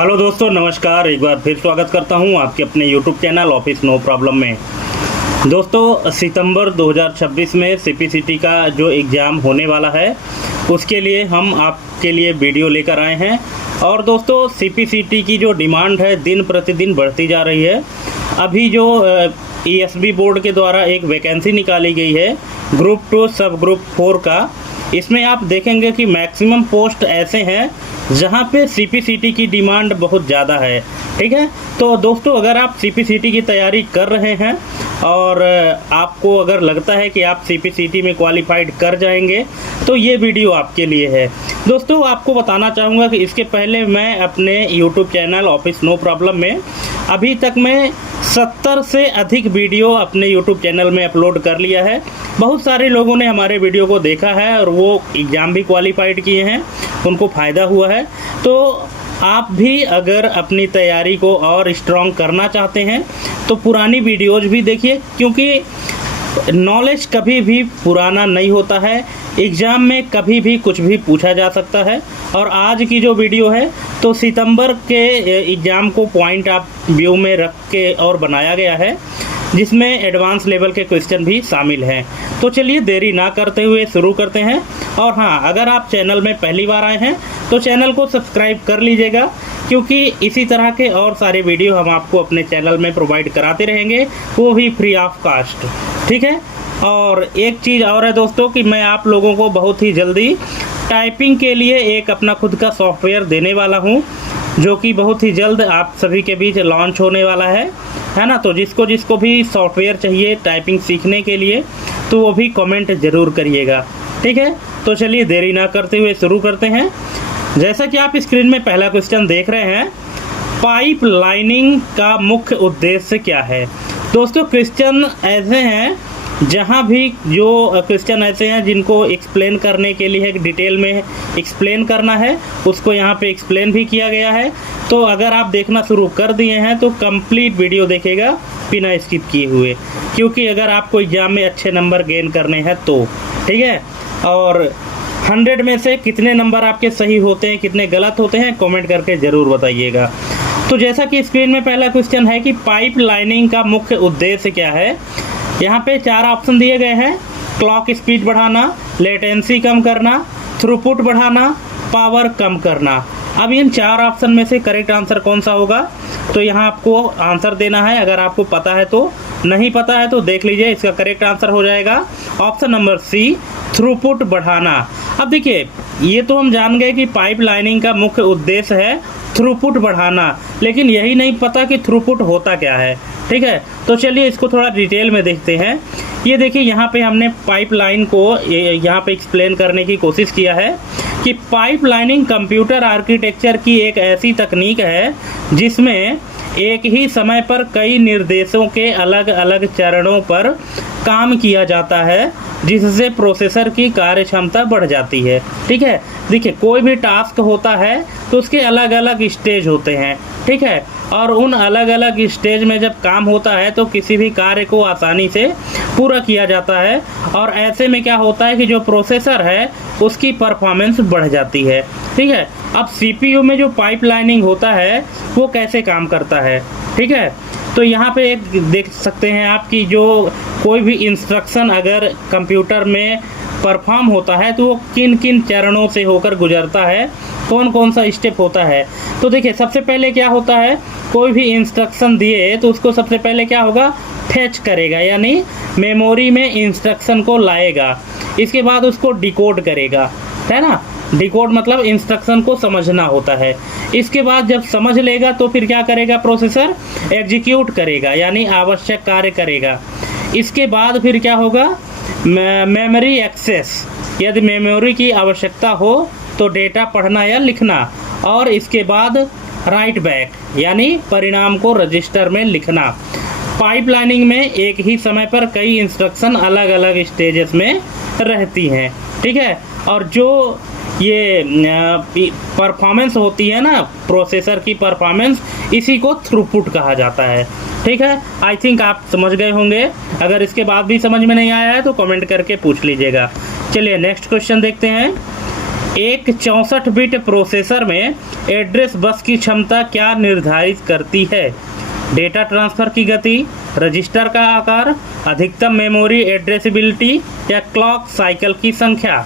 Hello दोस्तों, नमस्कार। एक बार फिर स्वागत करता हूं आपके अपने YouTube channel office no problem में। दोस्तों, सितंबर 2026 में सीपीसीटी का जो एग्ज़ाम होने वाला है उसके लिए हम आपके लिए वीडियो लेकर आए हैं। और दोस्तों, सीपीसीटी की जो डिमांड है दिन प्रतिदिन बढ़ती जा रही है। अभी जो ईएसबी बोर्ड के द्वारा एक वैकेंसी निकाली गई है ग्रुप 2 सब ग्रुप 4 का, इसमें आप देखेंगे कि मैक्सिमम पोस्ट ऐसे हैं जहां पे सीपीसीटी की डिमांड बहुत ज़्यादा है। ठीक है, तो दोस्तों, अगर आप सीपीसीटी की तैयारी कर रहे हैं और आपको अगर लगता है कि आप सीपीसीटी में क्वालिफाइड कर जाएंगे तो ये वीडियो आपके लिए है। दोस्तों, आपको बताना चाहूँगा कि इसके पहले मैं अपने YouTube channel office no problem में अभी तक मैं 70 से अधिक वीडियो अपने यूट्यूब चैनल में अपलोड कर लिया है। बहुत सारे लोगों ने हमारे वीडियो को देखा है और वो एग्ज़ाम भी क्वालिफाइड किए हैं, उनको फ़ायदा हुआ है। तो आप भी अगर अपनी तैयारी को और स्ट्रॉन्ग करना चाहते हैं तो पुरानी वीडियोज़ भी देखिए, क्योंकि नॉलेज कभी भी पुराना नहीं होता है। एग्ज़ाम में कभी भी कुछ भी पूछा जा सकता है। और आज की जो वीडियो है तो सितंबर के एग्ज़ाम को पॉइंट ऑफ व्यू में रख के और बनाया गया है, जिसमें एडवांस लेवल के क्वेश्चन भी शामिल हैं। तो चलिए देरी ना करते हुए शुरू करते हैं। और हाँ, अगर आप चैनल में पहली बार आए हैं तो चैनल को सब्सक्राइब कर लीजिएगा, क्योंकि इसी तरह के और सारे वीडियो हम आपको अपने चैनल में प्रोवाइड कराते रहेंगे, वो भी फ्री ऑफ कास्ट। ठीक है, और एक चीज़ और है दोस्तों कि मैं आप लोगों को बहुत ही जल्दी टाइपिंग के लिए एक अपना खुद का सॉफ्टवेयर देने वाला हूँ, जो कि बहुत ही जल्द आप सभी के बीच लॉन्च होने वाला है ना। तो जिसको भी सॉफ्टवेयर चाहिए टाइपिंग सीखने के लिए तो वो भी कमेंट ज़रूर करिएगा। ठीक है, तो चलिए देरी ना करते हुए शुरू करते हैं। जैसा कि आप स्क्रीन में पहला क्वेश्चन देख रहे हैं, पाइप लाइनिंग का मुख्य उद्देश्य क्या है। दोस्तों, क्वेश्चन ऐसे हैं जहाँ भी जो क्वेश्चन ऐसे हैं जिनको एक्सप्लेन करने के लिए डिटेल में एक्सप्लेन करना है, उसको यहाँ पे एक्सप्लेन भी किया गया है। तो अगर आप देखना शुरू कर दिए हैं तो कंप्लीट वीडियो देखेगा बिना स्किप किए हुए, क्योंकि अगर आपको एग्ज़ाम में अच्छे नंबर गेन करने हैं तो। ठीक है, और 100 में से कितने नंबर आपके सही होते हैं, कितने गलत होते हैं, कमेंट करके ज़रूर बताइएगा। तो जैसा कि स्क्रीन में पहला क्वेश्चन है कि पाइप लाइनिंग का मुख्य उद्देश्य क्या है। यहाँ पे 4 ऑप्शन दिए गए हैं: क्लॉक स्पीड बढ़ाना, लेटेंसी कम करना, थ्रूपुट बढ़ाना, पावर कम करना। अब इन 4 ऑप्शन में से करेक्ट आंसर कौन सा होगा, तो यहाँ आपको आंसर देना है। अगर आपको पता है तो, नहीं पता है तो देख लीजिए। इसका करेक्ट आंसर हो जाएगा ऑप्शन नंबर सी, थ्रूपुट बढ़ाना। अब देखिए, ये तो हम जान गए कि पाइप लाइनिंग का मुख्य उद्देश्य है थ्रूपुट बढ़ाना, लेकिन यही नहीं पता कि थ्रूपुट होता क्या है। ठीक है, तो चलिए इसको थोड़ा डिटेल में देखते हैं। ये देखिए, यहाँ पे हमने पाइप लाइन को यहाँ पे एक्सप्लेन करने की कोशिश किया है कि पाइप लाइनिंग कंप्यूटर आर्किटेक्चर की एक ऐसी तकनीक है जिसमें एक ही समय पर कई निर्देशों के अलग अलग चरणों पर काम किया जाता है, जिससे प्रोसेसर की कार्यक्षमता बढ़ जाती है। ठीक है, देखिए, कोई भी टास्क होता है तो उसके अलग अलग स्टेज होते हैं। ठीक है, और उन अलग अलग स्टेज में जब काम होता है तो किसी भी कार्य को आसानी से पूरा किया जाता है। और ऐसे में क्या होता है कि जो प्रोसेसर है उसकी परफॉर्मेंस बढ़ जाती है। ठीक है, अब सीपीयू में जो पाइप लाइनिंग होता है वो कैसे काम करता है। ठीक है, तो यहाँ पे एक देख सकते हैं आप कि जो कोई भी इंस्ट्रक्शन अगर कंप्यूटर में परफॉर्म होता है तो वो किन किन चरणों से होकर गुजरता है, कौन कौन सा स्टेप होता है। तो देखिए, सबसे पहले क्या होता है, कोई भी इंस्ट्रक्शन दिए तो उसको सबसे पहले क्या होगा, फेच करेगा, यानी मेमोरी में इंस्ट्रक्शन को लाएगा। इसके बाद उसको डिकोड करेगा, है ना। डिकोड मतलब इंस्ट्रक्शन को समझना होता है। इसके बाद जब समझ लेगा तो फिर क्या करेगा, प्रोसेसर एग्जीक्यूट करेगा, यानी आवश्यक कार्य करेगा। इसके बाद फिर क्या होगा, मेमोरी एक्सेस, यदि मेमोरी की आवश्यकता हो तो डेटा पढ़ना या लिखना। और इसके बाद राइट बैक, यानी परिणाम को रजिस्टर में लिखना। पाइपलाइनिंग में एक ही समय पर कई इंस्ट्रक्शन अलग अलग स्टेजेस में रहती हैं। ठीक है, और जो ये परफॉर्मेंस होती है ना, प्रोसेसर की परफॉर्मेंस, इसी को थ्रूपुट कहा जाता है। ठीक है, आई थिंक आप समझ गए होंगे। अगर इसके बाद भी समझ में नहीं आया है तो कमेंट करके पूछ लीजिएगा। चलिए नेक्स्ट क्वेश्चन देखते हैं। एक 64 बिट प्रोसेसर में एड्रेस बस की क्षमता क्या निर्धारित करती है? डेटा ट्रांसफ़र की गति, रजिस्टर का आकार, अधिकतम मेमोरी एड्रेसिबिलिटी या क्लॉक साइकिल की संख्या।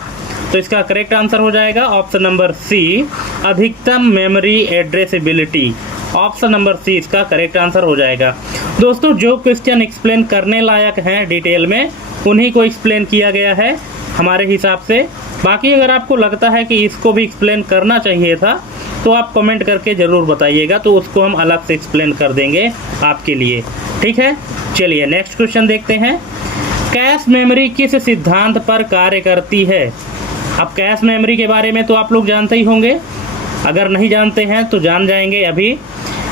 तो इसका करेक्ट आंसर हो जाएगा ऑप्शन नंबर सी, अधिकतम मेमोरी एड्रेसिबिलिटी। ऑप्शन नंबर सी इसका करेक्ट आंसर हो जाएगा। दोस्तों, जो क्वेश्चन एक्सप्लेन करने लायक हैं डिटेल में, उन्हीं को एक्सप्लेन किया गया है हमारे हिसाब से। बाकी अगर आपको लगता है कि इसको भी एक्सप्लेन करना चाहिए था तो आप कमेंट करके ज़रूर बताइएगा, तो उसको हम अलग से एक्सप्लेन कर देंगे आपके लिए। ठीक है, चलिए नेक्स्ट क्वेश्चन देखते हैं। कैश मेमोरी किस सिद्धांत पर कार्य करती है? अब कैश मेमोरी के बारे में तो आप लोग जानते ही होंगे, अगर नहीं जानते हैं तो जान जाएंगे अभी।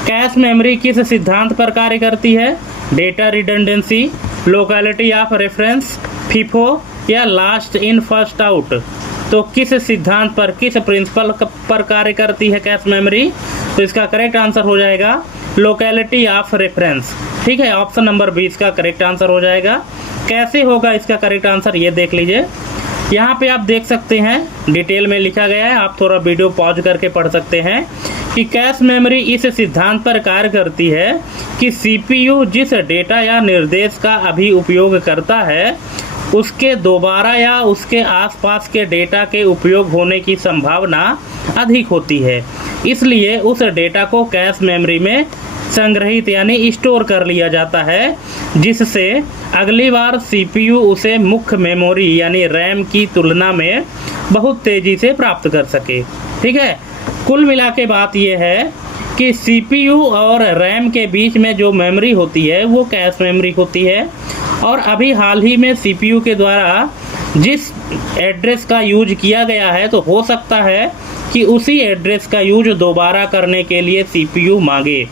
कैश मेमोरी किस सिद्धांत पर कार्य करती है? Data redundancy, locality of reference, FIFO या लास्ट इन फर्स्ट आउट। तो किस सिद्धांत पर, किस प्रिंसिपल पर कार्य करती है कैश मेमोरी? तो इसका करेक्ट आंसर हो जाएगा लोकेलिटी ऑफ रेफरेंस। ठीक है, ऑप्शन नंबर 20 का करेक्ट आंसर हो जाएगा। कैसे होगा इसका करेक्ट आंसर, ये देख लीजिए। यहाँ पे आप देख सकते हैं डिटेल में लिखा गया है, आप थोड़ा वीडियो पॉज करके पढ़ सकते हैं कि कैश मेमोरी इस सिद्धांत पर कार्य करती है कि सीपीयू जिस डेटा या निर्देश का अभी उपयोग करता है उसके दोबारा या उसके आसपास के डेटा के उपयोग होने की संभावना अधिक होती है, इसलिए उस डेटा को कैश मेमोरी में संग्रहित यानी स्टोर कर लिया जाता है, जिससे अगली बार सीपीयू उसे मुख्य मेमोरी यानी रैम की तुलना में बहुत तेज़ी से प्राप्त कर सके। ठीक है, कुल मिला के बात यह है कि सीपीयू और रैम के बीच में जो मेमोरी होती है वो कैश मेमोरी होती है, और अभी हाल ही में सीपीयू के द्वारा जिस एड्रेस का यूज किया गया है तो हो सकता है कि उसी एड्रेस का यूज दोबारा करने के लिए सीपीयू मांगे।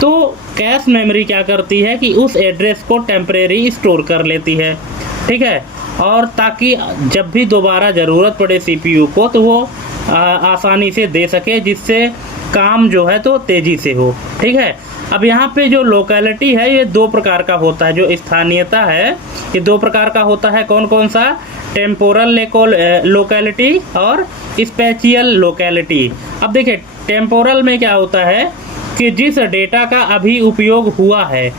तो कैश मेमोरी क्या करती है कि उस एड्रेस को टेम्परेरी स्टोर कर लेती है। ठीक है, और ताकि जब भी दोबारा ज़रूरत पड़े सीपीयू को तो वो आसानी से दे सके, जिससे काम जो है तो तेज़ी से हो। ठीक है, अब यहाँ पे जो लोकेलिटी है ये दो प्रकार का होता है, जो स्थानीयता है ये दो प्रकार का होता है। कौन कौन सा? टेम्पोरल लोकेलिटी और स्पेशियल लोकेलिटी। अब देखिए, टेम्पोरल में क्या होता है कि जिस डेटा का अभी उपयोग हुआ है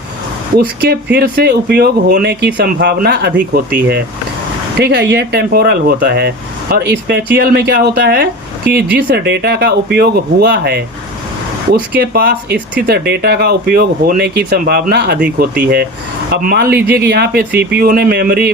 उसके फिर से उपयोग होने की संभावना अधिक होती है। ठीक है, यह टेम्पोरल होता है। और स्पेशियल में क्या होता है कि जिस डेटा का उपयोग हुआ है उसके पास स्थित डेटा का उपयोग होने की संभावना अधिक होती है। अब मान लीजिए कि यहाँ पे सीपीयू ने मेमोरी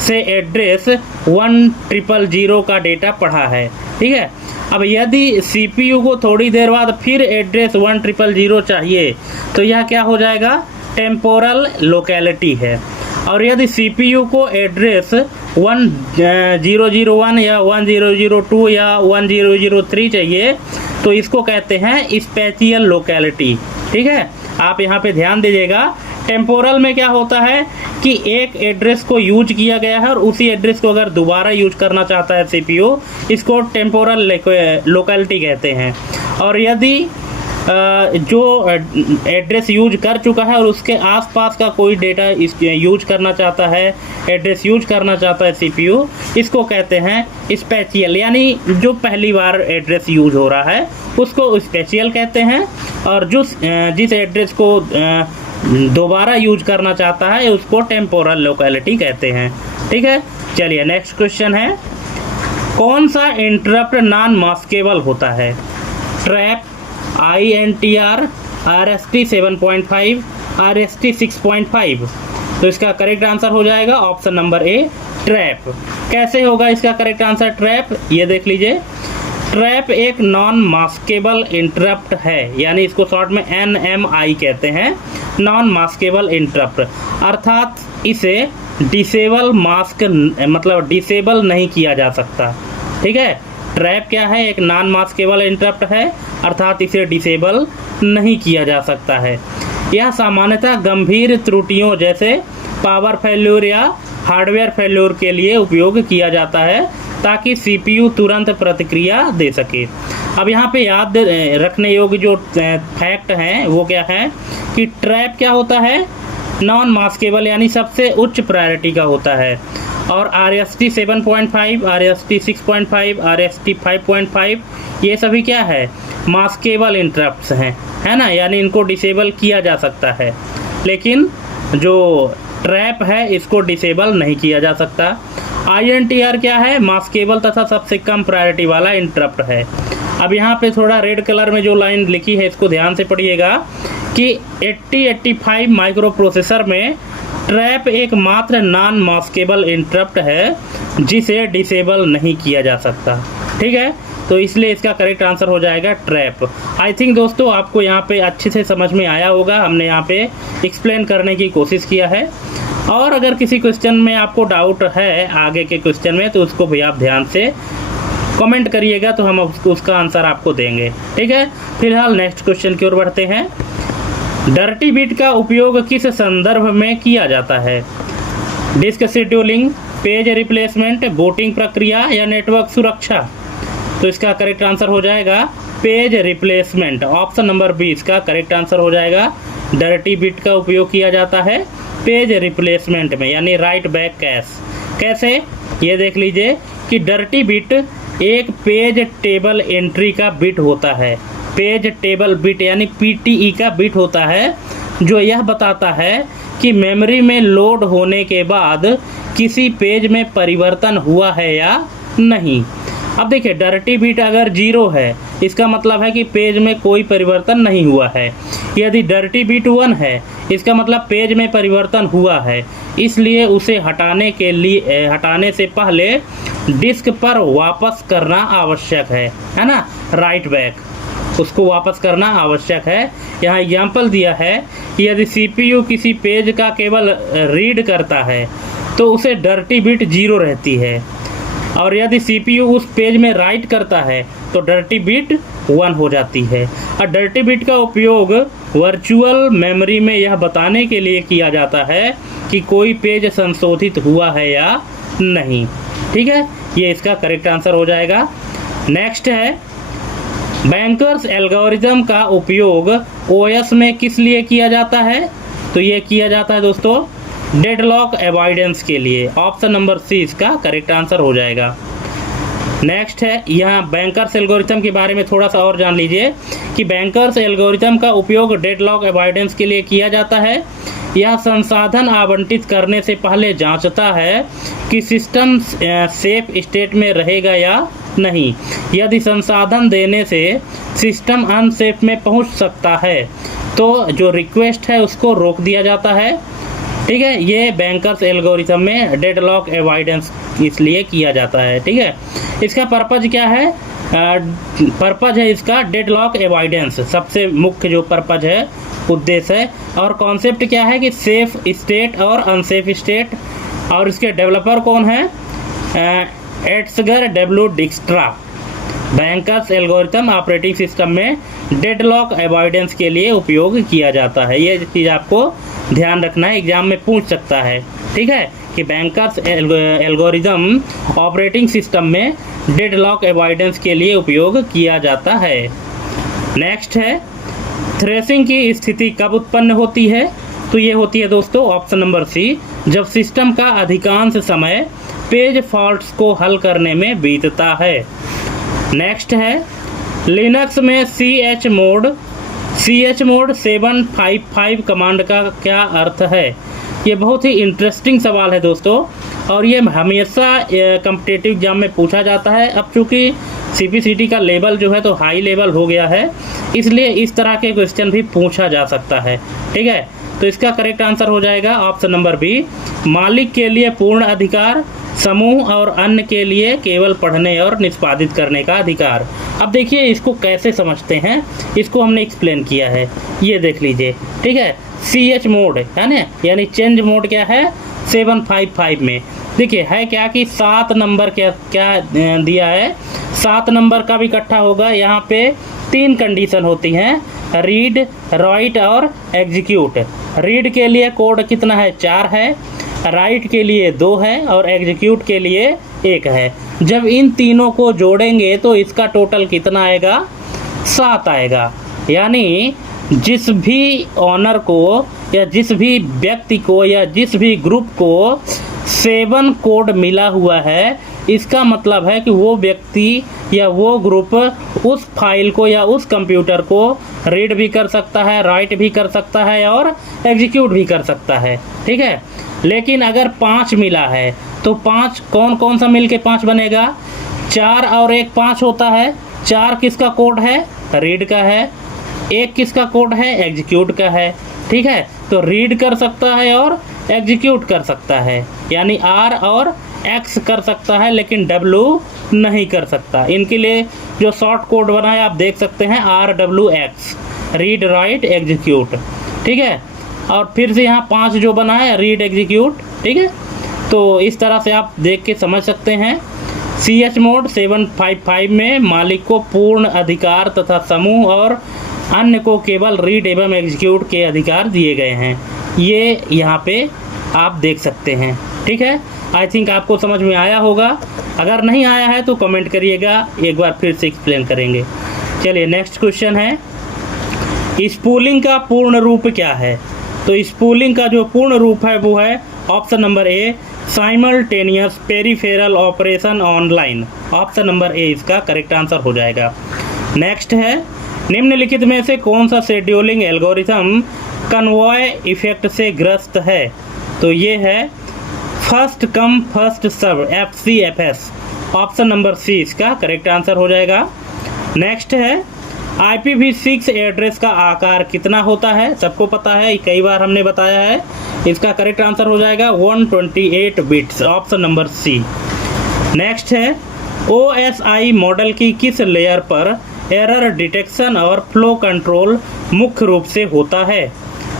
से एड्रेस 1000 का डेटा पढ़ा है। ठीक है, अब यदि सीपीयू को थोड़ी देर बाद फिर एड्रेस 1000 चाहिए तो यह क्या हो जाएगा? टेम्पोरल लोकेलिटी है। और यदि सीपीयू को एड्रेस 1001 या 1002 या 1003 चाहिए तो इसको कहते हैं स्पेशियल लोकेलिटी। ठीक है, आप यहाँ पे ध्यान दीजिएगा। टेम्पोरल में क्या होता है कि एक एड्रेस को यूज किया गया है और उसी एड्रेस को अगर दोबारा यूज करना चाहता है सीपीयू, इसको टेम्पोरल लोकेलिटी कहते हैं। और यदि जो एड्रेस यूज कर चुका है और उसके आसपास का कोई डेटा यूज करना चाहता है, एड्रेस यूज करना चाहता है सीपीयू, इसको कहते हैं स्पेशियल, यानी जो पहली बार एड्रेस यूज हो रहा है उसको स्पेशियल कहते हैं, और जिस एड्रेस को दोबारा यूज करना चाहता है उसको टेम्पोरल लोकेलिटी कहते हैं। ठीक है, चलिए नेक्स्ट क्वेश्चन है, कौन सा इंटरप्ट नॉन मास्केबल होता है? Trap, INTR, RST 7.5, RST 6.5। तो इसका करेक्ट आंसर हो जाएगा ऑप्शन नंबर ए, ट्रैप। कैसे होगा इसका करेक्ट आंसर ट्रैप? ये देख लीजिए, ट्रैप एक नॉन मास्केबल इंटरप्ट है, यानी इसको शॉर्ट में NMI कहते हैं, नॉन मास्केबल इंटरप्ट, अर्थात इसे डिसेबल डिसेबल नहीं किया जा सकता। ठीक है, ट्रैप क्या है? एक नॉन मास्केबल इंटरप्ट है, अर्थात इसे डिसेबल नहीं किया जा सकता है। यह सामान्यतः गंभीर त्रुटियों जैसे पावर फेल्योर या हार्डवेयर फेल्योर के लिए उपयोग किया जाता है ताकि सीपीयू तुरंत प्रतिक्रिया दे सके। अब यहाँ पे याद रखने योग्य जो फैक्ट हैं वो क्या है कि ट्रैप क्या होता है? नॉन मास्केबल, यानी सबसे उच्च प्रायोरिटी का होता है, और RST 7.5, RST 6.5, RST 5.5 ये सभी क्या है, मास्केबल इंटरप्ट्स हैं, है ना, यानी इनको डिसेबल किया जा सकता है, लेकिन जो ट्रैप है इसको डिसेबल नहीं किया जा सकता। INTR क्या है, मास्केबल तथा सबसे कम प्रायोरिटी वाला इंटरप्ट है। अब यहाँ पे थोड़ा रेड कलर में जो लाइन लिखी है इसको ध्यान से पढ़िएगा कि 8085 माइक्रो प्रोसेसर में ट्रैप एकमात्र नॉन मास्केबल इंटरप्ट है जिसे डिसेबल नहीं किया जा सकता। ठीक है, तो इसलिए इसका करेक्ट आंसर हो जाएगा ट्रैप। आई थिंक दोस्तों आपको यहाँ पे अच्छे से समझ में आया होगा, हमने यहाँ पे एक्सप्लेन करने की कोशिश किया है। और अगर किसी क्वेश्चन में आपको डाउट है आगे के क्वेश्चन में तो उसको भी आप ध्यान से कमेंट करिएगा, तो हम उसका आंसर आपको देंगे। ठीक है, फिलहाल नेक्स्ट क्वेश्चन की ओर बढ़ते हैं। डर्टी बिट का उपयोग किस संदर्भ में किया जाता है? Disk scheduling, page replacement, booting प्रक्रिया या नेटवर्क सुरक्षा? तो इसका करेक्ट आंसर हो जाएगा पेज रिप्लेसमेंट। ऑप्शन नंबर 20 का करेक्ट आंसर हो जाएगा। डर्टी बिट का उपयोग किया जाता है पेज रिप्लेसमेंट में, यानी राइट बैक कैश। कैसे, ये देख लीजिए कि डर्टी बिट एक पेज टेबल एंट्री का बिट होता है। पेज टेबल बिट यानी PTE का बिट होता है, जो यह बताता है कि मेमोरी में लोड होने के बाद किसी पेज में परिवर्तन हुआ है या नहीं। अब देखिए, डर्टी बिट अगर 0 है इसका मतलब है कि पेज में कोई परिवर्तन नहीं हुआ है। यदि डर्टी बिट 1 है इसका मतलब पेज में परिवर्तन हुआ है, इसलिए उसे हटाने से पहले डिस्क पर वापस करना आवश्यक है ना, राइट बैक, उसको वापस करना आवश्यक है। यहाँ एग्जाम्पल दिया है कि यदि CPU किसी पेज का केवल रीड करता है तो उसे डर्टी बिट 0 रहती है, और यदि CPU उस पेज में राइट करता है तो डर्टी बिट 1 हो जाती है। और डर्टी बिट का उपयोग वर्चुअल मेमोरी में यह बताने के लिए किया जाता है कि कोई पेज संशोधित हुआ है या नहीं। ठीक है, ये इसका करेक्ट आंसर हो जाएगा। नेक्स्ट है, बैंकर्स एल्गोरिथम का उपयोग OS में किस लिए किया जाता है? तो ये किया जाता है दोस्तों डेडलॉक अवॉइडेंस के लिए। ऑप्शन नंबर C इसका करेक्ट आंसर हो जाएगा। नेक्स्ट है, यहाँ बैंकर्स एल्गोरिथम के बारे में थोड़ा सा और जान लीजिए कि बैंकर्स एल्गोरिथम का उपयोग डेडलॉक अवॉइडेंस के लिए किया जाता है। यह संसाधन आवंटित करने से पहले जांचता है कि सिस्टम सेफ स्टेट में रहेगा या नहीं। यदि संसाधन देने से सिस्टम अनसेफ में पहुंच सकता है तो जो रिक्वेस्ट है उसको रोक दिया जाता है। ठीक है, ये बैंकर्स एल्गोरिथम में डेडलॉक अवॉइडेंस इसलिए किया जाता है। ठीक है, इसका पर्पज क्या है? पर्पज है इसका डेडलॉक अवॉइडेंस, सबसे मुख्य जो पर्पज है, उद्देश्य है। और कॉन्सेप्ट क्या है कि सेफ स्टेट और अनसेफ स्टेट। और इसके डेवलपर कौन है? Edsger W Dijkstra. Bankers algorithm operating system में डेडलॉक अवॉइडेंस के लिए उपयोग किया जाता है। ये चीज़ आपको ध्यान रखना है, एग्जाम में पूछ सकता है। ठीक है, कि बैंकर्स एल्गोरिथम ऑपरेटिंग सिस्टम में डेडलॉक अवॉइडेंस के लिए उपयोग किया जाता है। नेक्स्ट है, थ्रेशिंग की स्थिति कब उत्पन्न होती है? तो ये होती है दोस्तों ऑप्शन नंबर C, जब सिस्टम का अधिकांश समय पेज फॉल्ट्स को हल करने में बीतता है। नेक्स्ट है, लिनक्स में CH मोड 755 कमांड का क्या अर्थ है? ये बहुत ही इंटरेस्टिंग सवाल है दोस्तों, और ये हमेशा कॉम्पिटिटिव एग्जाम में पूछा जाता है। अब चूँकि CPCT का लेवल जो है तो हाई लेवल हो गया है, इसलिए इस तरह के क्वेश्चन भी पूछा जा सकता है। ठीक है, तो इसका करेक्ट आंसर हो जाएगा ऑप्शन नंबर B, मालिक के लिए पूर्ण अधिकार, समूह और अन्य के लिए केवल पढ़ने और निष्पादित करने का अधिकार। अब देखिए इसको कैसे समझते हैं, इसको हमने एक्सप्लेन किया है, ये देख लीजिए। ठीक है, CH मोड है ना, यानी चेंज मोड क्या है 755 में। देखिए है क्या कि 7 नंबर क्या दिया है, 7 नंबर का भी इकट्ठा होगा। यहाँ पे 3 कंडीशन होती हैं, रीड, राइट और एग्जीक्यूट। रीड के लिए कोड कितना है? 4 है, राइट के लिए 2 है और एग्जीक्यूट के लिए 1 है। जब इन तीनों को जोड़ेंगे तो इसका टोटल कितना आएगा? 7 आएगा। यानी जिस भी ऑनर को या जिस भी व्यक्ति को या जिस भी ग्रुप को 7 कोड मिला हुआ है, इसका मतलब है कि वो व्यक्ति या वो ग्रुप उस फाइल को या उस कंप्यूटर को रीड भी कर सकता है, राइट भी कर सकता है और एग्जीक्यूट भी कर सकता है। ठीक है, लेकिन अगर 5 मिला है तो 5 कौन कौन सा मिल के 5 बनेगा? 4 और 1 5 होता है। 4 किसका कोड है? रीड का है। 1 किसका कोड है? एग्जीक्यूट का है। ठीक है, तो रीड कर सकता है और एग्जीक्यूट कर सकता है, यानी R और X कर सकता है लेकिन W नहीं कर सकता। इनके लिए जो शॉर्ट कोड बना है आप देख सकते हैं, RWX, रीड राइट एग्जीक्यूट। ठीक है, और फिर से यहाँ 5 जो बना है, रीड एग्जीक्यूट। ठीक है, तो इस तरह से आप देख के समझ सकते हैं। chmod 755 में मालिक को पूर्ण अधिकार तथा समूह और अन्य को केवल रीड एवं एग्जीक्यूट के अधिकार दिए गए हैं। ये यहाँ पे आप देख सकते हैं। ठीक है, आई थिंक आपको समझ में आया होगा। अगर नहीं आया है तो कमेंट करिएगा, एक बार फिर से एक्सप्लेन करेंगे। चलिए नेक्स्ट क्वेश्चन है, स्पूलिंग का पूर्ण रूप क्या है? तो स्पूलिंग का जो पूर्ण रूप है वो है ऑप्शन नंबर ए, simultaneous peripheral operation online. Option number ए इसका करेक्ट आंसर हो जाएगा। नेक्स्ट है, निम्नलिखित में से कौन सा शेड्यूलिंग एल्गोरिथम कन्वॉय इफेक्ट से ग्रस्त है? तो ये है first come first serve, FCFS। Option number C इसका करेक्ट आंसर हो जाएगा। नेक्स्ट है, IPv6 एड्रेस का आकार कितना होता है? सबको पता है, कई बार हमने बताया है। इसका करेक्ट आंसर हो जाएगा 128 बिट्स। Option number C. नेक्स्ट है, OSI मॉडल की किस लेयर पर एरर डिटेक्शन और फ्लो कंट्रोल मुख्य रूप से होता है?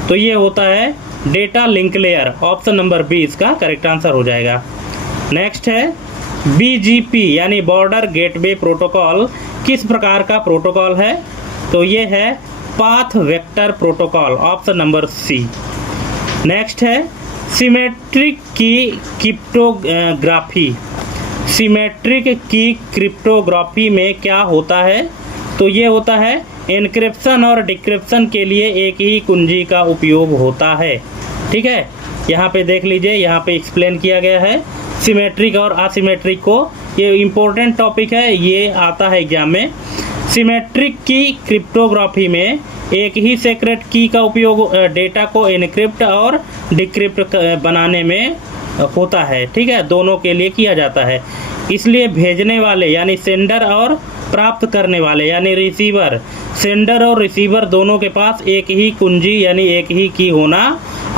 तो ये होता है data link layer. Option number B इसका करेक्ट आंसर हो जाएगा। नेक्स्ट है, BGP यानी बॉर्डर गेटवे प्रोटोकॉल किस प्रकार का प्रोटोकॉल है? तो ये है path vector protocol. Option number C. Next है, symmetric key cryptography. Symmetric key cryptography में क्या होता है? तो ये होता है एन्क्रिप्शन और डिक्रिप्शन के लिए एक ही कुंजी का उपयोग होता है। ठीक है, यहाँ पे देख लीजिए, यहाँ पे एक्सप्लेन किया गया है सिमेट्रिक और असिमेट्रिक को। ये इम्पोर्टेंट टॉपिक है, ये आता है एग्जाम में। सिमेट्रिक की क्रिप्टोग्राफी में एक ही सीक्रेट की का उपयोग डेटा को एनक्रिप्ट और डिक्रिप्ट बनाने में होता है। ठीक है, दोनों के लिए किया जाता है। इसलिए भेजने वाले यानी सेंडर और प्राप्त करने वाले यानी रिसीवर, सेंडर और रिसीवर दोनों के पास एक ही कुंजी यानी एक ही की होना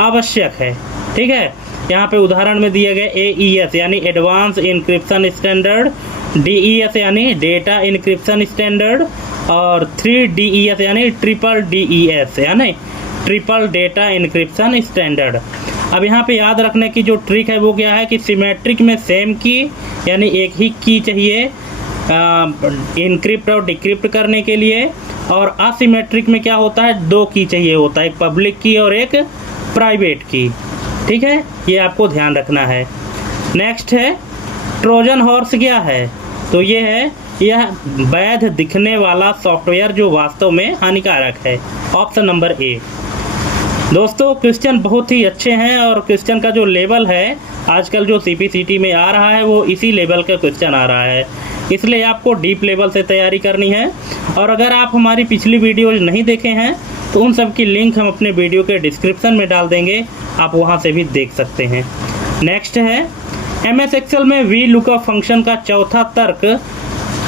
आवश्यक है। ठीक है, यहाँ पे उदाहरण में दिए गए AES यानी एडवांस इनक्रिप्शन स्टैंडर्ड, DES यानी डेटा इनक्रिप्शन स्टैंडर्ड और 3DES यानी ट्रिपल DES यानी ट्रिपल डेटा इनक्रिप्शन स्टैंडर्ड। अब यहाँ पे याद रखने की जो ट्रिक है वो क्या है कि सिमेट्रिक में सेम की यानी एक ही की चाहिए इनक्रिप्ट और डिक्रिप्ट करने के लिए, और असिमेट्रिक में क्या होता है, 2 की चाहिए होता है, एक पब्लिक की और एक प्राइवेट की। ठीक है, ये आपको ध्यान रखना है। नेक्स्ट है, ट्रोजन हॉर्स क्या है? तो ये है, यह वैध दिखने वाला सॉफ्टवेयर जो वास्तव में हानिकारक है। ऑप्शन नंबर ए। दोस्तों क्वेश्चन बहुत ही अच्छे हैं और क्वेश्चन का जो लेवल है आजकल जो CPCT में आ रहा है वो इसी लेवल का क्वेश्चन आ रहा है, इसलिए आपको डीप लेवल से तैयारी करनी है। और अगर आप हमारी पिछली वीडियोज नहीं देखे हैं तो उन सब की लिंक हम अपने वीडियो के डिस्क्रिप्शन में डाल देंगे, आप वहां से भी देख सकते हैं। नेक्स्ट है, MS Excel में VLOOKUP फंक्शन का चौथा तर्क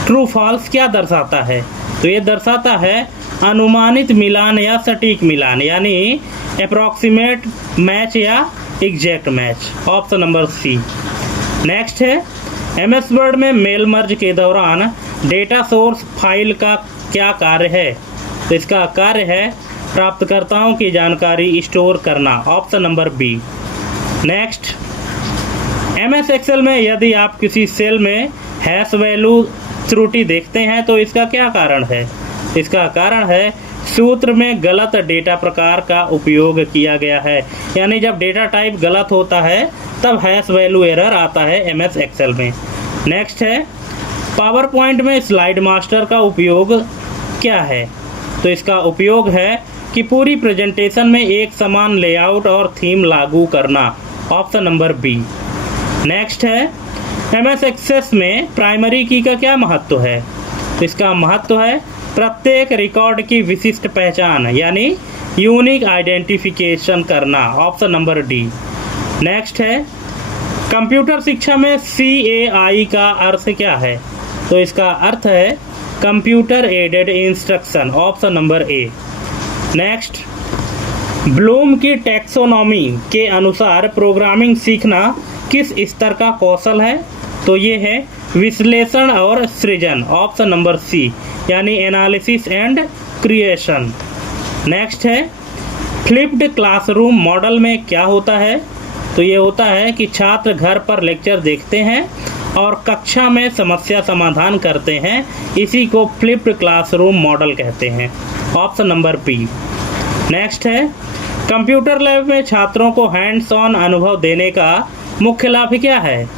ट्रू फॉल्स क्या दर्शाता है? तो ये दर्शाता है अनुमानित मिलान या सटीक मिलान यानी अप्रॉक्सीमेट मैच या exact match. Option number C. Next है, MS वर्ड में मेल मर्ज के दौरान डेटा सोर्स फाइल का क्या कार्य है? तो इसका कार्य है प्राप्तकर्ताओं की जानकारी स्टोर करना। Option number B. Next, MS Excel में यदि आप किसी सेल में हैश वैल्यू त्रुटि देखते हैं तो इसका क्या कारण है? इसका कारण है सूत्र में गलत डेटा प्रकार का उपयोग किया गया है, यानी जब डेटा टाइप गलत होता है तब हैश वैल्यू एरर आता है MS Excel में। नेक्स्ट है, पावर पॉइंट में स्लाइड मास्टर का उपयोग क्या है? तो इसका उपयोग है कि पूरी प्रेजेंटेशन में एक समान लेआउट और थीम लागू करना। Option number B. नेक्स्ट है MS एक्सेस में प्राइमरी की का क्या महत्व है? तो इसका महत्व है प्रत्येक रिकॉर्ड की विशिष्ट पहचान यानी यूनिक आइडेंटिफिकेशन करना, ऑप्शन नंबर डी। नेक्स्ट है कंप्यूटर शिक्षा में CAI का अर्थ क्या है? तो इसका अर्थ है computer aided instruction, option number A. Next, Bloom की टैक्सोनॉमी के अनुसार प्रोग्रामिंग सीखना किस स्तर का कौशल है? तो ये है विश्लेषण और सृजन, ऑप्शन नंबर सी, यानी एनालिसिस एंड क्रिएशन। नेक्स्ट है फ्लिप्ड क्लासरूम मॉडल में क्या होता है? तो ये होता है कि छात्र घर पर लेक्चर देखते हैं और कक्षा में समस्या समाधान करते हैं, इसी को फ्लिप्ड क्लासरूम मॉडल कहते हैं, ऑप्शन नंबर बी। नेक्स्ट है कंप्यूटर लैब में छात्रों को हैंड्स ऑन अनुभव देने का मुख्य लाभ क्या है?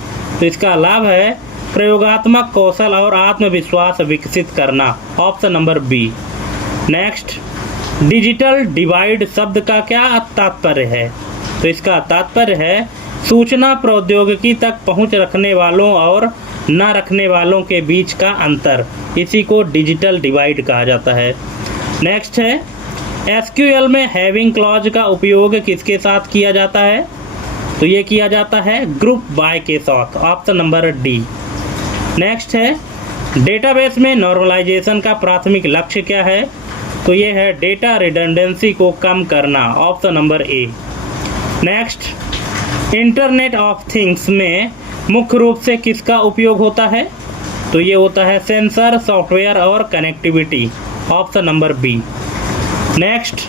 तो इसका लाभ है प्रयोगात्मक कौशल और आत्मविश्वास विकसित करना, option number B. Next, digital divide शब्द का क्या तात्पर्य है? तो इसका तात्पर्य है सूचना प्रौद्योगिकी तक पहुंच रखने वालों और न रखने वालों के बीच का अंतर, इसी को डिजिटल डिवाइड कहा जाता है। नेक्स्ट है SQL में हैविंग क्लॉज का उपयोग किसके साथ किया जाता है? तो ये किया जाता है ग्रुप बाय के साथ, ऑप्शन नंबर डी। नेक्स्ट है डेटाबेस में नॉर्मलाइजेशन का प्राथमिक लक्ष्य क्या है? तो ये है डेटा रिडंडेंसी को कम करना, option number A. Next, internet of things में मुख्य रूप से किसका उपयोग होता है? तो ये होता है सेंसर, सॉफ्टवेयर और connectivity, option number B. Next,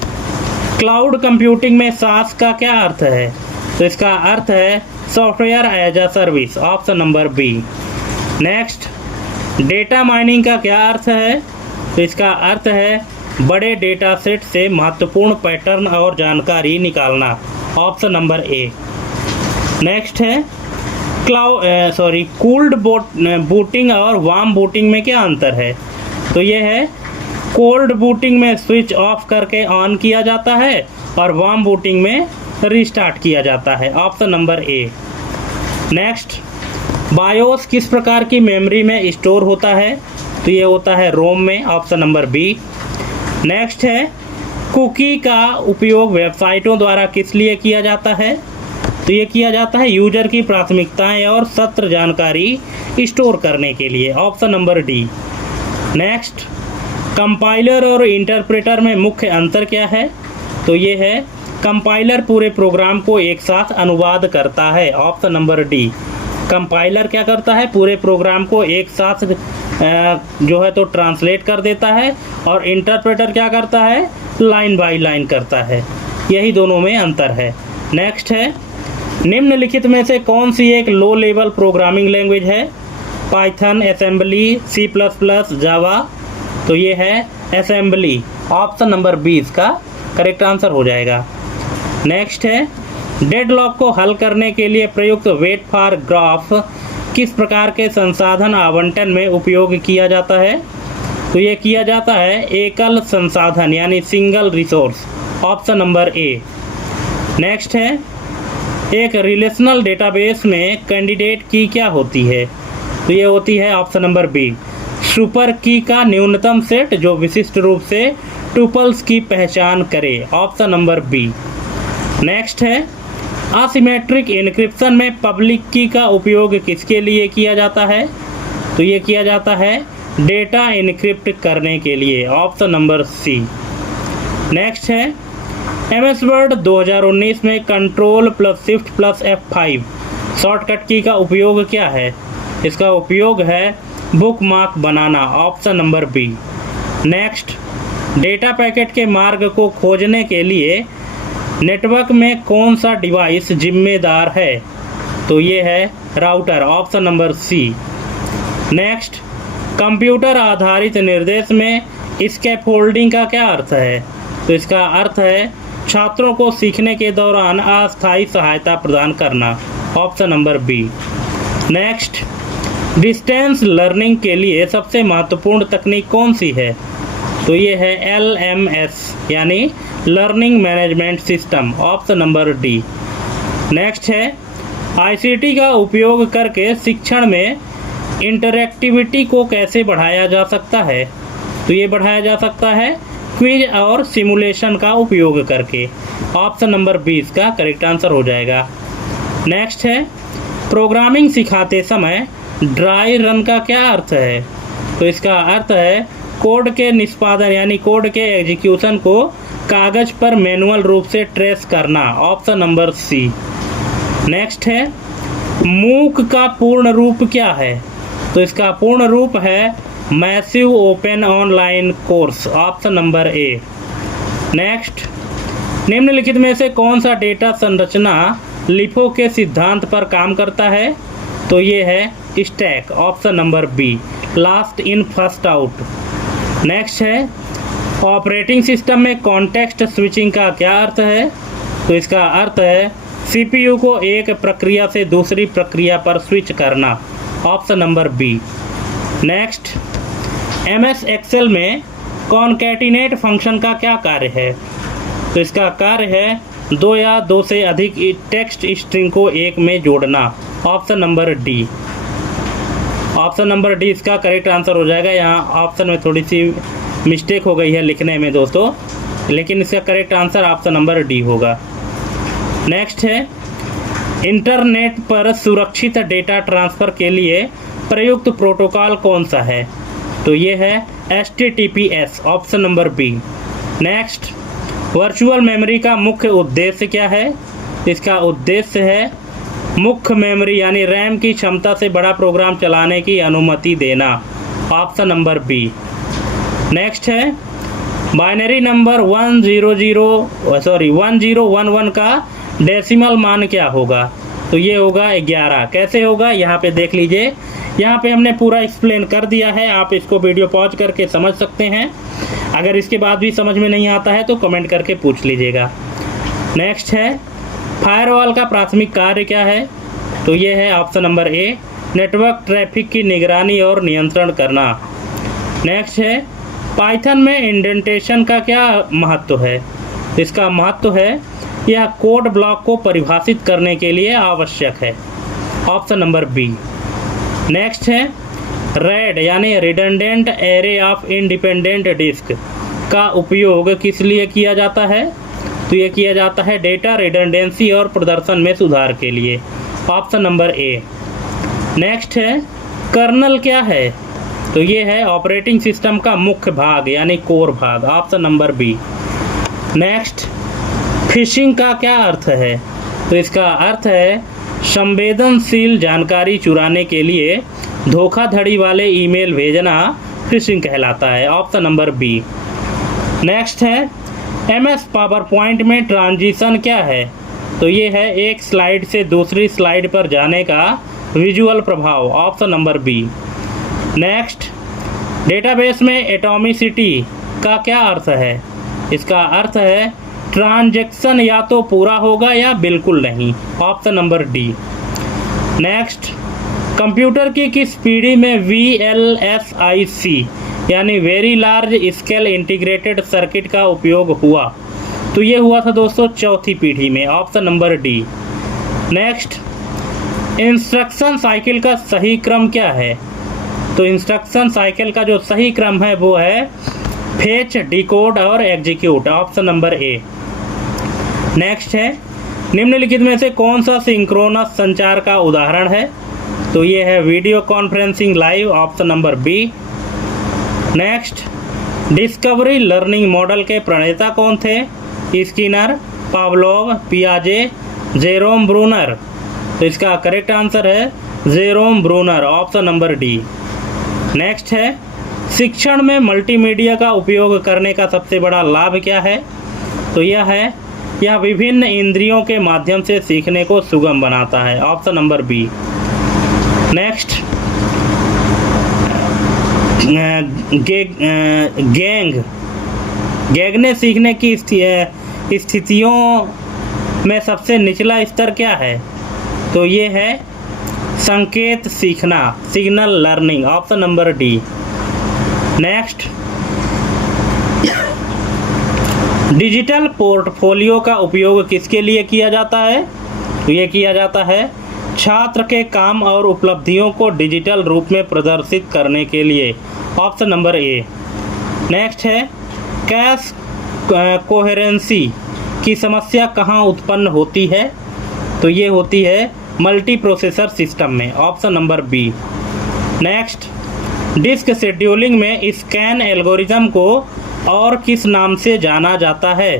cloud computing में SaaS का क्या अर्थ है? तो इसका अर्थ है software as a service, option number B. Next, data mining का क्या अर्थ है? तो इसका अर्थ है बड़े डेटा सेट से महत्वपूर्ण पैटर्न और जानकारी निकालना, ऑप्शन नंबर ए। नेक्स्ट है कूल्ड बूटिंग और वार्म बूटिंग में क्या अंतर है? तो ये है कोल्ड बूटिंग में स्विच ऑफ करके ऑन किया जाता है और वार्म बूटिंग में रीस्टार्ट किया जाता है, option number A. Next, BIOS किस प्रकार की मेमोरी में स्टोर होता है? तो ये होता है रोम में, ऑप्शन नंबर बी। नेक्स्ट है कुकी का उपयोग वेबसाइटों द्वारा किस लिए किया जाता है? तो ये किया जाता है यूजर की प्राथमिकताएं और सत्र जानकारी स्टोर करने के लिए, option number D. Next, compiler और इंटरप्रेटर में मुख्य अंतर क्या है? तो ये है कंपाइलर पूरे प्रोग्राम को एक साथ अनुवाद करता है, ऑप्शन नंबर डी। कंपाइलर क्या करता है? पूरे प्रोग्राम को एक साथ जो है तो ट्रांसलेट कर देता है, और इंटरप्रेटर क्या करता है? लाइन बाय लाइन करता है। यही दोनों में अंतर है। नेक्स्ट है निम्नलिखित में से कौन सी एक लो लेवल प्रोग्रामिंग लैंग्वेज है? पाइथन, असेंबली, C++, जावा। तो ये है असेंबली, ऑप्शन नंबर बी इसका करेक्ट आंसर हो जाएगा। नेक्स्ट है डेडलॉक को हल करने के लिए प्रयुक्त वेट फॉर ग्राफ किस प्रकार के संसाधन आवंटन में उपयोग किया जाता है? तो ये किया जाता है एकल संसाधन यानी single resource, option number A. Next है एक रिलेशनल डेटाबेस में कैंडिडेट की क्या होती है? तो ये होती है ऑप्शन नंबर बी सुपर की का न्यूनतम सेट जो विशिष्ट रूप से टुपल्स की पहचान करे, ऑप्शन नंबर बी। नेक्स्ट है असिमेट्रिक एन्क्रिप्शन में पब्लिक की का उपयोग किसके लिए किया जाता है? तो ये किया जाता है डेटा एन्क्रिप्ट करने के लिए, ऑप्शन नंबर सी। नेक्स्ट है MS वर्ड 2019 में Ctrl+Shift+F5 शॉर्टकट की का उपयोग क्या है? इसका उपयोग है बुकमार्क बनाना, option number B. Next, data packet के मार्ग को खोजने के लिए नेटवर्क में कौन सा डिवाइस जिम्मेदार है? तो ये है router, option number C. Next, computer आधारित निर्देश में स्कैफोल्डिंग का क्या अर्थ है? तो इसका अर्थ है छात्रों को सीखने के दौरान अस्थायी सहायता प्रदान करना, option number B. Next, distance learning के लिए सबसे महत्वपूर्ण तकनीक कौन सी है? तो ये है LMS यानी learning management system, option number D. Next है आईसीटी का उपयोग करके शिक्षण में इंटरैक्टिविटी को कैसे बढ़ाया जा सकता है? तो ये बढ़ाया जा सकता है क्विज और सिमुलेशन का उपयोग करके। ऑप्शन नंबर 20 का करेक्ट आंसर हो जाएगा। नेक्स्ट है, प्रोग्रामिंग सिखाते समय ड्राई रन का क्या अर्थ है? तो इसका अर्थ है कोड के निष्पादन यानी कोड के एग्जीक्यूशन को कागज पर मैनुअल रूप से ट्रेस करना। Option number C. नेक्स्ट है, मूक का पूर्ण रूप क्या है? तो इसका पूर्ण रूप है massive open online course. Option number A. Next, निम्नलिखित में से कौन सा डेटा संरचना लिफो के सिद्धांत पर काम करता है? तो ये है stack. Option number B, last in first out. Next है, ऑपरेटिंग सिस्टम में कॉन्टेक्स्ट स्विचिंग का क्या अर्थ है? तो इसका अर्थ है सीपीयू को एक प्रक्रिया से दूसरी प्रक्रिया पर स्विच करना। Option number B. Next, MS Excel में कॉनकैटिनेट फंक्शन का क्या कार्य है? तो इसका कार्य है दो या दो से अधिक टेक्स्ट स्ट्रिंग को एक में जोड़ना। Option number D. Option number D इसका करेक्ट आंसर हो जाएगा। यहाँ ऑप्शन में थोड़ी सी मिस्टेक हो गई है लिखने में दोस्तों, लेकिन इसका correct answer option number D होगा। नेक्स्ट है, इंटरनेट पर सुरक्षित डेटा ट्रांसफ़र के लिए प्रयुक्त प्रोटोकॉल कौन सा है? तो ये है HTTPS। Option number B. Next, virtual memory का मुख्य उद्देश्य क्या है? इसका उद्देश्य है मुख्य मेमोरी यानी रैम की क्षमता से बड़ा प्रोग्राम चलाने की अनुमति देना। Option number B. नेक्स्ट है, बाइनरी नंबर 1011 का डेसिमल मान क्या होगा? तो ये होगा 11। कैसे होगा यहाँ पे देख लीजिए, यहाँ पे हमने पूरा एक्सप्लेन कर दिया है, आप इसको वीडियो पॉज करके समझ सकते हैं। अगर इसके बाद भी समझ में नहीं आता है तो कमेंट करके पूछ लीजिएगा। नेक्स्ट है, फायरवॉल का प्राथमिक कार्य क्या है? तो ये है ऑप्शन नंबर ए, नेटवर्क ट्रैफिक की निगरानी और नियंत्रण करना। नेक्स्ट है, पाइथन में इंडेंटेशन का क्या महत्व है? इसका महत्व है यह कोड ब्लॉक को परिभाषित करने के लिए आवश्यक है। Option number B. नेक्स्ट है, रेड यानी redundant array of independent disk का उपयोग किस लिए किया जाता है? तो ये किया जाता है डेटा रिडंडेंसी और प्रदर्शन में सुधार के लिए। Option number A. नेक्स्ट है, कर्नल क्या है? तो ये है ऑपरेटिंग सिस्टम का मुख्य भाग यानी कोर भाग। Option number B. Next, phishing का क्या अर्थ है? तो इसका अर्थ है संवेदनशील जानकारी चुराने के लिए धोखाधड़ी वाले ईमेल भेजना फिशिंग कहलाता है। Option number B. नेक्स्ट है, MS पावर पॉइंट में ट्रांजिशन क्या है? तो ये है एक स्लाइड से दूसरी स्लाइड पर जाने का विजुअल प्रभाव। Option number B. Next, database में एटॉमिसिटी का क्या अर्थ है? इसका अर्थ है ट्रांजैक्शन या तो पूरा होगा या बिल्कुल नहीं। Option number D. Next, computer की किस पीढ़ी में VLSIC यानी very large scale integrated circuit का उपयोग हुआ? तो ये हुआ था दोस्तों चौथी पीढ़ी में। Option number D. Next, instruction cycle का सही क्रम क्या है? तो इंस्ट्रक्शन साइकिल का जो सही क्रम है वो है फेच, डिकोड और execute. Option number A. Next है, निम्नलिखित में से कौन सा सिंक्रोनस संचार का उदाहरण है? तो ये है video conferencing live. Option number B. Next, discovery learning model के प्रणेता कौन थे? स्किनर, पावलोव, पियाजे, जेरोम ब्रूनर। तो इसका करेक्ट आंसर है Jerome Bruner. Option number D. Next है, शिक्षण में मल्टीमीडिया का उपयोग करने का सबसे बड़ा लाभ क्या है? तो यह विभिन्न इंद्रियों के माध्यम से सीखने को सुगम बनाता है। Option number B. Next, Gagne सीखने की स्थितियों में सबसे निचला स्तर क्या है? तो ये है संकेत सीखना, signal learning. Option number D. Next, digital portfolio का उपयोग किसके लिए किया जाता है? तो ये किया जाता है छात्र के काम और उपलब्धियों को डिजिटल रूप में प्रदर्शित करने के लिए, ऑप्शन नंबर ए। नेक्स्ट है कैश कोहेरेंसी की समस्या कहाँ उत्पन्न होती है, तो ये होती है मल्टी प्रोसेसर सिस्टम में, option number B. Next, disk scheduling में स्कैन एल्गोरिथम को और किस नाम से जाना जाता है,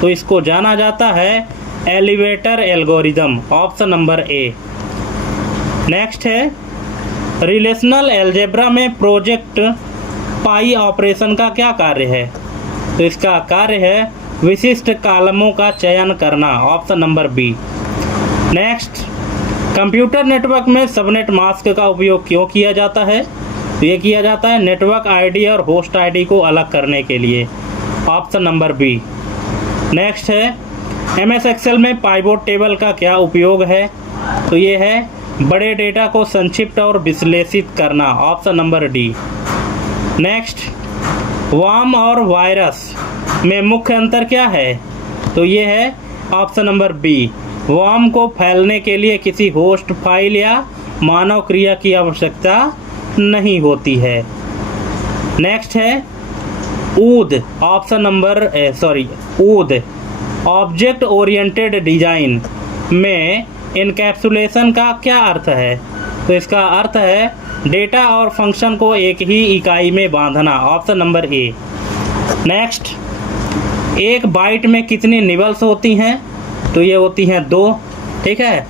तो इसको जाना जाता है elevator algorithm, option number A. Next है रिलेशनल अलजेब्रा में प्रोजेक्ट पाई ऑपरेशन का क्या कार्य है, तो इसका कार्य है विशिष्ट कॉलमों का चयन करना, option number B. Next, computer network में सबनेट मास्क का उपयोग क्यों किया जाता है, तो ये किया जाता है नेटवर्क आईडी और होस्ट आईडी को अलग करने के लिए, ऑप्शन नंबर बी। नेक्स्ट है एमएस एक्सेल में पाइवोट टेबल का क्या उपयोग है, तो ये है बड़े डेटा को संक्षिप्त और विश्लेषित करना, option number D. Next, worm और वायरस में मुख्य अंतर क्या है, तो ये है ऑप्शन नंबर बी। वर्म को फैलने के लिए किसी होस्ट फाइल या मानव क्रिया की आवश्यकता नहीं होती है। नेक्स्ट है ऊद, ऑप्शन नंबर ऊद ऑब्जेक्ट ओरिएंटेड डिजाइन में इनकैप्सुलेशन का क्या अर्थ है, तो इसका अर्थ है डेटा और फंक्शन को एक ही इकाई में बांधना, ऑप्शन नंबर ए। नेक्स्ट, एक बाइट में कितनी निबल्स होती हैं, तो ये होती हैं 2, ठीक है।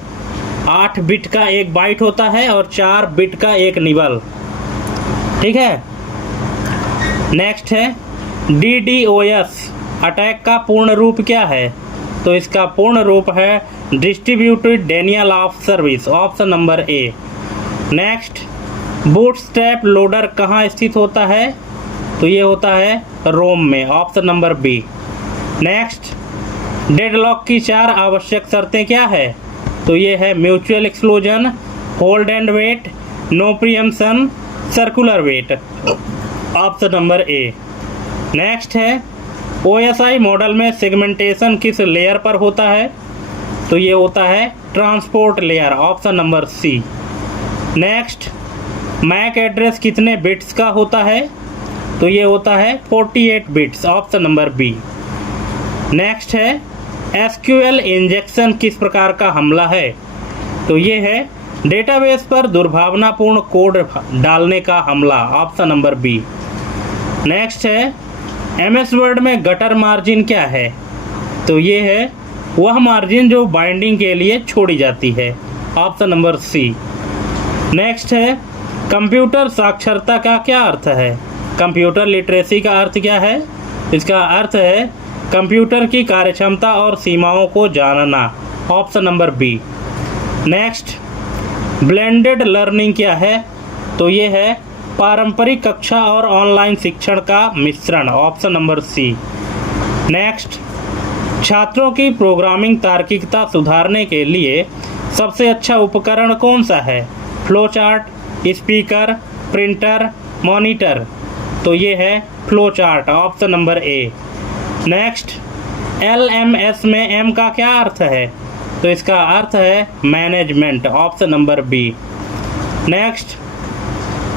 8 बिट का एक बाइट होता है और 4 बिट का एक निबल, ठीक है। नेक्स्ट है DDoS अटैक का पूर्ण रूप क्या है, तो इसका पूर्ण रूप है distributed Daniel of service, option number A. Next, bootstrap loader कहाँ स्थित होता है, तो ये होता है रोम में, option number B. Next, deadlock की 4 आवश्यक शर्तें क्या है, तो ये है mutual exclusion, hold and wait, no preemption, circular wait, option number A. Next है OSI मॉडल में सेगमेंटेशन किस लेयर पर होता है, तो ये होता है transport layer, option number C. Next, MAC address कितने बिट्स का होता है, तो ये होता है 48 bits, option number B. Next है SQL इंजेक्शन किस प्रकार का हमला है, तो ये है डेटाबेस पर दुर्भावनापूर्ण कोड डालने का हमला, ऑप्शन नंबर बी। नेक्स्ट है MS वर्ड में गटर मार्जिन क्या है, तो ये है वह मार्जिन जो बाइंडिंग के लिए छोड़ी जाती है, ऑप्शन नंबर सी। नेक्स्ट है कंप्यूटर साक्षरता का क्या अर्थ है, कंप्यूटर लिटरेसी का अर्थ क्या है, इसका अर्थ है कंप्यूटर की कार्यक्षमता और सीमाओं को जानना, option number B. Next, blended learning क्या है, तो ये है पारंपरिक कक्षा और ऑनलाइन शिक्षण का मिश्रण, ऑप्शन नंबर सी। नेक्स्ट, छात्रों की प्रोग्रामिंग तार्किकता सुधारने के लिए सबसे अच्छा उपकरण कौन सा है, flow chart, speaker, printer, monitor, तो ये है flow chart, option number A. Next, LMS में M का क्या अर्थ है, तो इसका अर्थ है management, option number B. Next,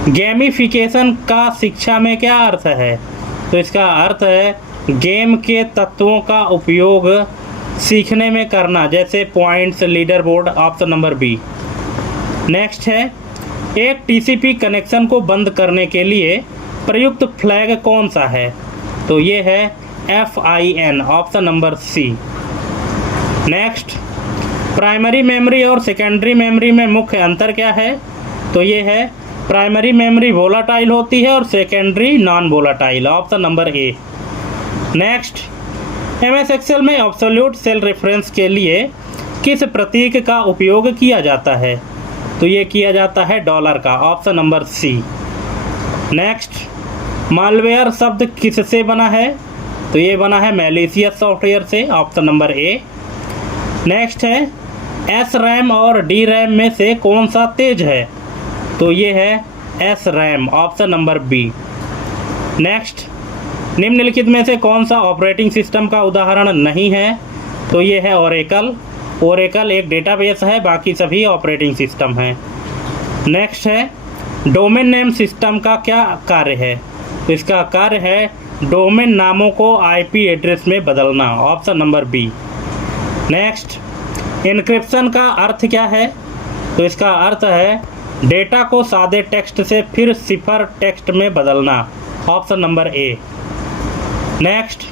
gamification का शिक्षा में क्या अर्थ है, तो इसका अर्थ है गेम के तत्वों का उपयोग सीखने में करना, जैसे points, leader board, option number B. Next है एक TCP कनेक्शन को बंद करने के लिए प्रयुक्त फ्लैग कौन सा है, तो ये है FIN, option number C. Next, primary memory और सेकेंडरी मेमोरी में मुख्य अंतर क्या है, तो ये है प्राइमरी मेमोरी वोलाटाइल होती है और secondary non volatile, option number A. Next, MS Excel में एब्सोल्यूट सेल रेफरेंस के लिए किस प्रतीक का उपयोग किया जाता है, तो ये किया जाता है डॉलर का, option number C. Next, malware शब्द किससे बना है, तो ये बना है मैलिशियस सॉफ्टवेयर से, ऑप्शन नंबर ए। नेक्स्ट है SRAM और DRAM में से कौन सा तेज है, तो ये है SRAM, option number B. Next, निम्नलिखित में से कौन सा ऑपरेटिंग सिस्टम का उदाहरण नहीं है, तो ये है ओरेकल, ओरेकल एक डेटाबेस है, बाकी सभी ऑपरेटिंग सिस्टम हैं। नेक्स्ट है डोमेन नेम सिस्टम का क्या कार्य है? तो इसका कार्य है डोमेन नामों को आईपी एड्रेस में बदलना, option number B. Next, encryption का अर्थ क्या है? तो इसका अर्थ है डेटा को सादे टेक्स्ट से फिर सिफर टेक्स्ट में बदलना, option number A. Next,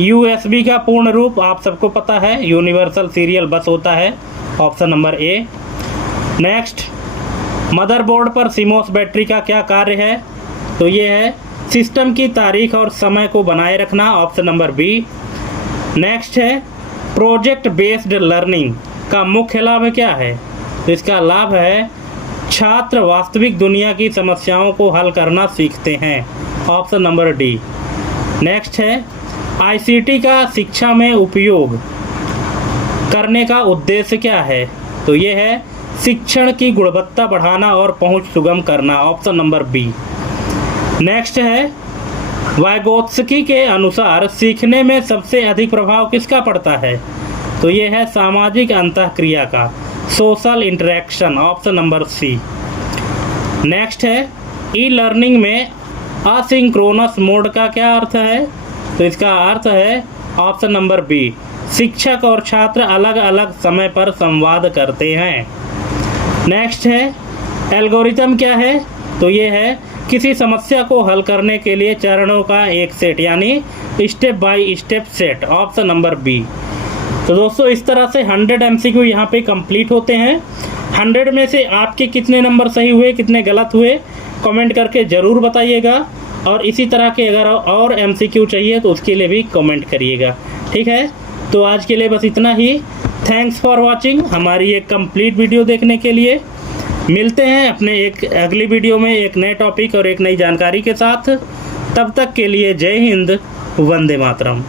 USB का पूर्ण रूप आप सबको पता है, यूनिवर्सल सीरियल बस होता है, option number A. Next, motherboard पर सीमोस बैटरी का क्या कार्य है? तो ये है सिस्टम की तारीख और समय को बनाए रखना, ऑप्शन नंबर बी। नेक्स्ट है प्रोजेक्ट बेस्ड लर्निंग का मुख्य लाभ क्या है? तो इसका लाभ है छात्र वास्तविक दुनिया की समस्याओं को हल करना सीखते हैं, ऑप्शन नंबर डी। नेक्स्ट है आईसीटी का शिक्षा में उपयोग करने का उद्देश्य क्या है? तो ये है शिक्षण की गुणवत्ता बढ़ाना और पहुंच सुगम करना, ऑप्शन नंबर बी। नेक्स्ट है वाइगोत्स्की के अनुसार सीखने में सबसे अधिक प्रभाव किसका पड़ता है? तो ये है सामाजिक अंतःक्रिया का, social interaction, option number C. Next है ई लर्निंग में असिंक्रोनस मोड का क्या अर्थ है? तो इसका अर्थ है ऑप्शन नंबर बी, शिक्षक और छात्र अलग अलग समय पर संवाद करते हैं। नेक्स्ट है एल्गोरिथम क्या है? तो ये है किसी समस्या को हल करने के लिए चरणों का एक सेट, यानी step by step set, option number B. तो दोस्तों इस तरह से 100 MCQ यहाँ पे कंप्लीट होते हैं। 100 में से आपके कितने नंबर सही हुए, कितने गलत हुए, कमेंट करके ज़रूर बताइएगा। और इसी तरह के अगर और MCQ चाहिए तो उसके लिए भी कमेंट करिएगा, ठीक है। तो आज के लिए बस इतना ही। Thanks for watching. हमारी एक कंप्लीट वीडियो देखने के लिए मिलते हैं अपने एक अगली वीडियो में एक नए टॉपिक और एक नई जानकारी के साथ। तब तक के लिए जय हिंद, वंदे मातरम।